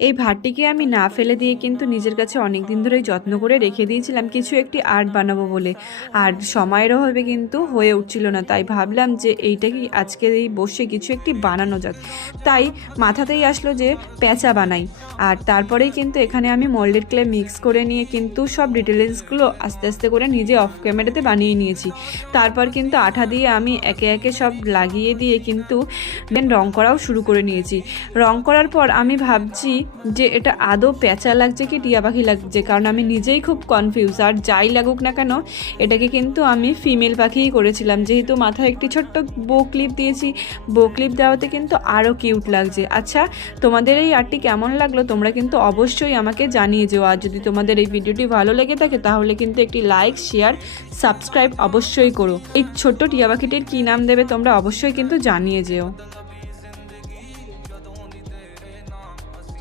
এই ভাতটিকে আমি না ফেলে দিয়ে কিন্তু নিজের কাছে অনেক দিন ধরেই যত্ন করে রেখে দিয়েছিলাম, কিছু একটি আর্ট বানাবো বলে। আর সময়ের অভাবে কিন্তু হয়ে উঠছিল না, তাই ভাবলাম যে এইটাকে আজকে এই বসে কিছু একটি বানানো যাক। তাই মাথাতেই আসলো যে প্যাঁচা বানাই। আর তারপরেই কিন্তু এখানে আমি মোল্ডেড ক্লে মিক্স করে নিয়ে কিন্তু সব ডিটেলসগুলো আস্তে আস্তে করে নিজে অফ ক্যামেরাতে বানিয়ে নিয়েছি। তারপর কিন্তু আঠা দিয়ে আমি একে একে সব লাগিয়ে দিয়ে কিন্তু দেন রং করাও শুরু করে নিয়েছি। রং করার পর আমি ভাবছি যে এটা আদৌ প্যাঁচা লাগছে কি টিয়া পাখি লাগছে? কারণ আমি নিজেই খুব কনফিউজ আর যাই লাগুক না কেন, এটাকে কিন্তু আমি ফিমেল পাখিই করেছিলাম। যেহেতু মাথায় একটি ছোট্ট বো ক্লিপ দিয়েছি বো ক্লিপ দেওয়াতে কিন্তু আরও কিউট লাগছে। আচ্ছা তোমাদের এই আর্টটি কেমন লাগল? তোমরা কিন্তু অবশ্যই আমাকে জানিয়ে যেও। আর যদি তোমাদের এই ভিডিওটি ভালো লেগে থাকে, তাহলে কিন্তু একটি লাইক শেয়ার সাবস্ক্রাইব অবশ্যই করো। এই ছোট্ট টিয়া পাখিটির কী নাম দেবে তোমরা অবশ্যই কিন্তু জানিয়ে যেও।